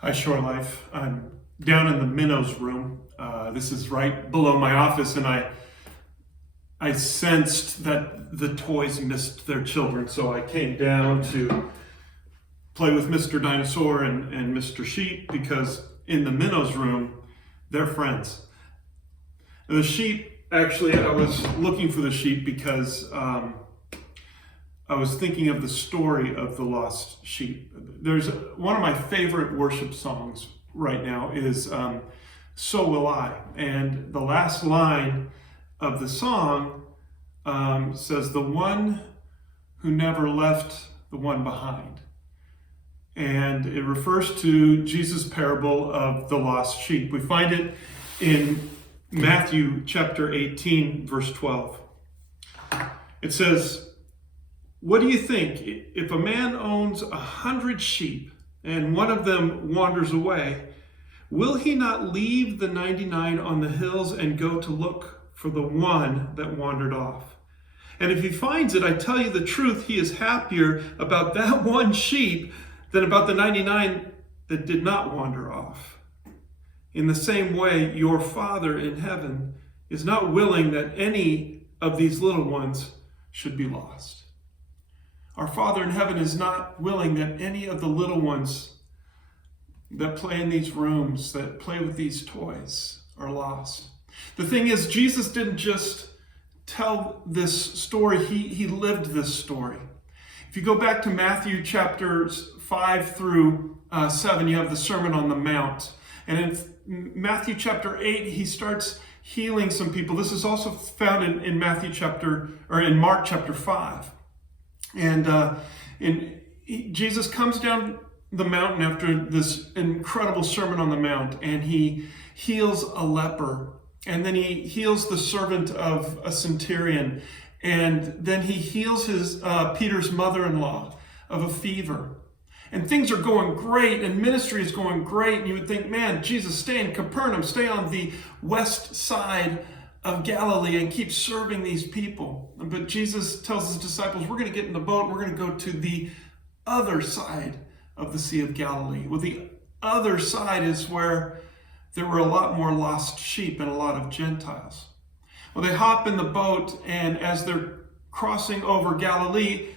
Hi, Shore Life. I'm down in the Minnows room. This is right below my office, and I sensed that the toys missed their children, so I came down to play with Mr. Dinosaur and Mr. Sheep, because in the Minnows room, they're friends. And the sheep, actually, I was looking for the sheep because I was thinking of the story of the lost sheep. There's one of my favorite worship songs right now is So Will I. And the last line of the song says, the one who never left the one behind. And it refers to Jesus' parable of the lost sheep. We find it in Matthew chapter 18, verse 12. It says, what do you think? If a man owns 100 sheep and one of them wanders away, will he not leave the 99 on the hills and go to look for the one that wandered off? And if he finds it, I tell you the truth, he is happier about that one sheep than about the 99 that did not wander off. In the same way, your Father in heaven is not willing that any of these little ones should be lost. Our Father in heaven is not willing that any of the little ones that play in these rooms, that play with these toys, are lost. The thing is, Jesus didn't just tell this story, he lived this story. If you go back to Matthew chapters 5 through 7, you have the Sermon on the Mount. And in Matthew chapter 8, he starts healing some people. This is also found in Mark chapter 5. And Jesus comes down the mountain after this incredible Sermon on the Mount, and he heals a leper, and then he heals the servant of a centurion, and then he heals Peter's mother-in-law of a fever. And things are going great, and ministry is going great, and you would think, man, Jesus, stay in Capernaum, stay on the west side of Galilee and keep serving these people. But Jesus tells his disciples, we're going to get in the boat and we're going to go to the other side of the Sea of Galilee. Well, the other side is where there were a lot more lost sheep and a lot of Gentiles. Well, they hop in the boat, and as they're crossing over Galilee,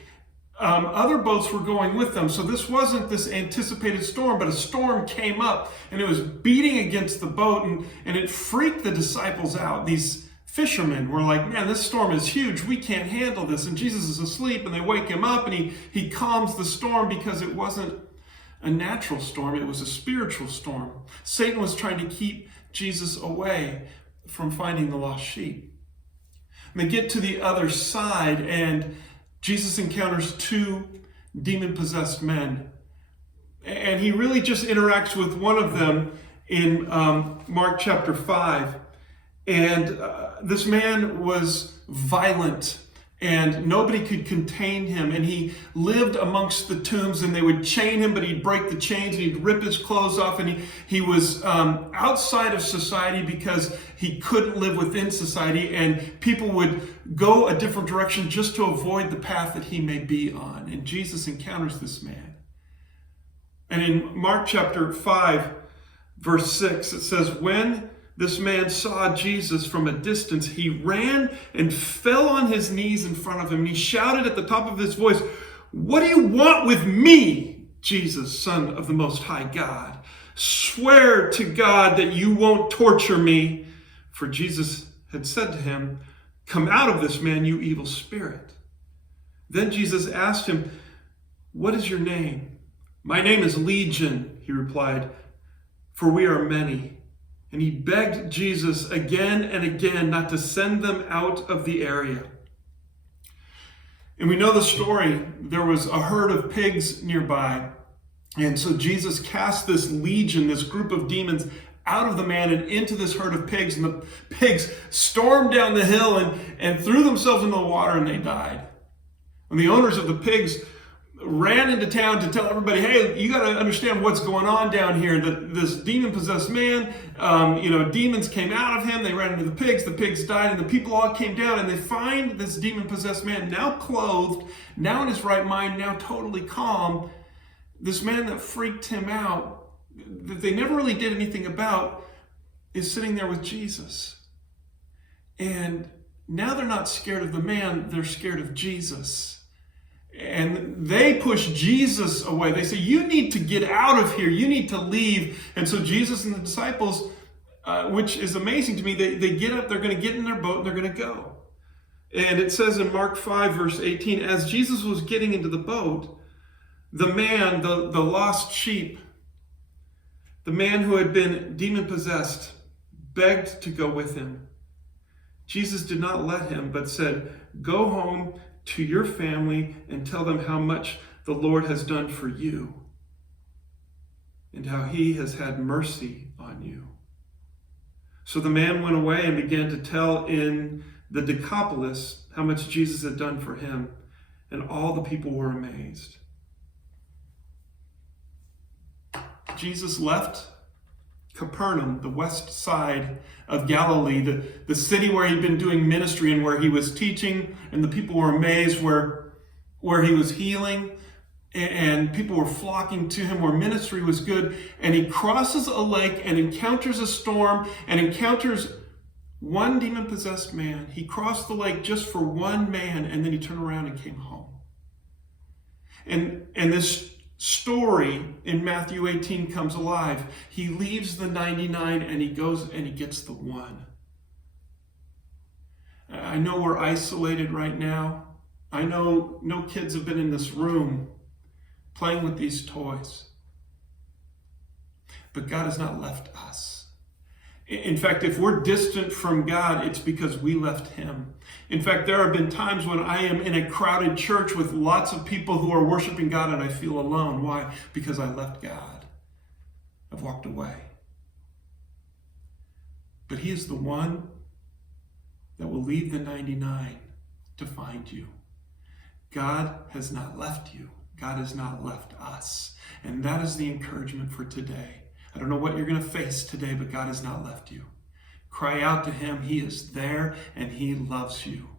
other boats were going with them. So this wasn't this anticipated storm, but a storm came up and it was beating against the boat, and it freaked the disciples out. These fishermen were like, man, this storm is huge. We can't handle this. And Jesus is asleep, and they wake him up, and he calms the storm, because it wasn't a natural storm. It was a spiritual storm. Satan was trying to keep Jesus away from finding the lost sheep. And they get to the other side, and Jesus encounters two demon-possessed men. And he really just interacts with one of them in Mark chapter 5. And this man was violent, and nobody could contain him. And he lived amongst the tombs, and they would chain him, but he'd break the chains, and he'd rip his clothes off. And he was outside of society because he couldn't live within society, and people would go a different direction just to avoid the path that he may be on. And Jesus encounters this man. And in Mark chapter 5, verse 6, it says, when this man saw Jesus from a distance, he ran and fell on his knees in front of him. And he shouted at the top of his voice, what do you want with me, Jesus, Son of the Most High God? Swear to God that you won't torture me. For Jesus had said to him, come out of this man, you evil spirit. Then Jesus asked him, what is your name? My name is Legion, he replied, for we are many. And he begged Jesus again and again not to send them out of the area. And we know the story. There was a herd of pigs nearby. And so Jesus cast this legion, this group of demons, out of the man and into this herd of pigs. And the pigs stormed down the hill and threw themselves into the water, and they died. And the owners of the pigs ran into town to tell everybody, hey, you got to understand what's going on down here. This demon-possessed man, demons came out of him. They ran into the pigs died, and the people all came down, and they find this demon-possessed man now clothed, now in his right mind, now totally calm. This man that freaked him out that they never really did anything about is sitting there with Jesus. And now they're not scared of the man, they're scared of Jesus. And they push Jesus away. They say, you need to get out of here. You need to leave. And so Jesus and the disciples, which is amazing to me, they get up, they're going to get in their boat, and they're going to go. And it says in Mark 5, verse 18, as Jesus was getting into the boat, the man, the lost sheep, the man who had been demon-possessed, begged to go with him. Jesus did not let him, but said, go home to your family and tell them how much the Lord has done for you and how he has had mercy on you. So the man went away and began to tell in the Decapolis how much Jesus had done for him, and all the people were amazed. Jesus left Capernaum, the west side of Galilee, the city where he'd been doing ministry and where he was teaching, and the people were amazed, where he was healing, and people were flocking to him, where ministry was good. And he crosses a lake and encounters a storm and encounters one demon-possessed man. He crossed the lake just for one man, and then he turned around and came home. And this story in Matthew 18 comes alive. He leaves the 99 and he goes and he gets the one. I know we're isolated right now. I know no kids have been in this room playing with these toys. But God has not left us. In fact, if we're distant from God, it's because we left him. In fact, there have been times when I am in a crowded church with lots of people who are worshiping God and I feel alone. Why? Because I left God. I've walked away. But he is the one that will leave the 99 to find you. God has not left you. God has not left us. And that is the encouragement for today. I don't know what you're going to face today, but God has not left you. Cry out to him. He is there and he loves you.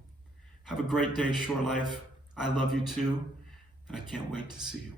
Have a great day, Shore Life. I love you too, and I can't wait to see you.